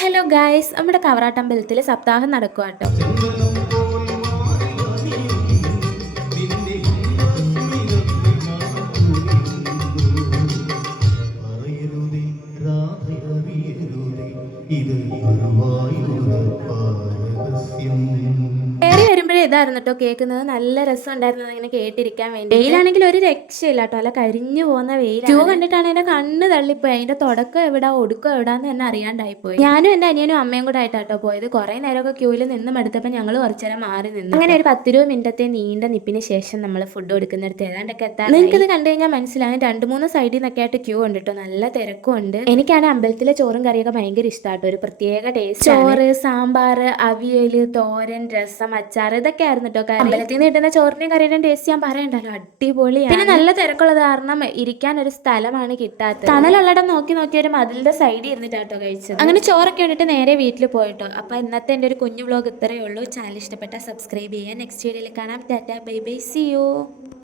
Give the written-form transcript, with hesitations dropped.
Hello guys, നമ്മുടെ കവറാട്ടമ്പലത്തിൽ സപ്താഹം നടക്കുക കേട്ടോ. കയറി വരുമ്പോഴേ ഇതായിരുന്നു കേട്ടോ കേൾക്കുന്നത്. നല്ല രസം ഉണ്ടായിരുന്നു ഇങ്ങനെ കേട്ടിരിക്കാൻ വേണ്ടി. വെയിലാണെങ്കിൽ ഒരു രക്ഷയില്ല കേട്ടോ, അല്ല കരിഞ്ഞു പോകുന്ന വെയിൽ. ക്യൂ കണ്ടിട്ടാണ് എന്റെ കണ്ണ് തള്ളിപ്പോയി. അതിന്റെ തുടക്കം എവിടാ ഒടുക്കം എവിടാന്ന് തന്നെ അറിയാണ്ടായിപ്പോയി. ഞാനും എന്റെ അനിയനും അമ്മയും കൂടെ ആയിട്ടാട്ടോ പോയത്. കുറെ നേരമൊക്കെ ക്യൂവിൽ നിന്നും എടുത്തപ്പോൾ ഞങ്ങൾ കുറച്ചു നേരം മാറി നിന്നു. അങ്ങനെ ഒരു 10-20 മിനിറ്റത്തെ നീണ്ട നിപ്പിന് ശേഷം നമ്മൾ ഫുഡ് കൊടുക്കുന്നിടത്ത് ഏതാണ്ടൊക്കെ എത്താൻ. നിങ്ങൾക്കിത് കണ്ടു കഴിഞ്ഞാൽ മനസ്സിലാകും. 2-3 സൈഡിൽ നിന്നൊക്കെ ആയിട്ട് ക്യൂ ഉണ്ട് കേട്ടോ. നല്ല തിരക്കും ഉണ്ട്. എനിക്കാണ് അമ്പലത്തിലെ ചോറും കറിയൊക്കെ ഭയങ്കര ഇഷ്ടമാട്ടോ. ഒരു പ്രത്യേക ടേസ്റ്റ്. ചോറ്, സാമ്പാർ, അവിയല്, തോരൻ, രസം, അച്ചാർ, ഇതൊക്കെ ആയിരുന്നു കേട്ടോ. അമ്പലത്തിൽ നിന്ന് കിട്ടുന്ന ചോറിന്റെയും കറിയുടെയും ടേസ്റ്റ് ഞാൻ പറയണ്ടല്ലോ, അടിപൊളിയാണ്. പിന്നെ നല്ല തിരക്കുള്ളത് കാരണം ഇരിക്കാൻ ഒരു സ്ഥലമാണ് കിട്ടാത്തത്. തണലുള്ളടം നോക്കി നോക്കി ഒരു മതിലിന്റെ സൈഡിൽ ഇരുന്നിട്ടാട്ടോ കഴിച്ചത്. അങ്ങനെ ചോറൊക്കെ ഇട്ടിട്ട് നേരെ വീട്ടിൽ പോയിട്ടോ. അപ്പൊ ഇന്നത്തെ എൻ്റെ ഒരു കുഞ്ഞു വ്ലോഗ് ഇത്രയേ ഉള്ളൂ. ചാനൽ ഇഷ്ടപ്പെട്ടാൽ സബ്സ്ക്രൈബ് ചെയ്യാൻ. നെക്സ്റ്റ് വീഡിയോയിൽ കാണാം. Tata, bye bye, see U.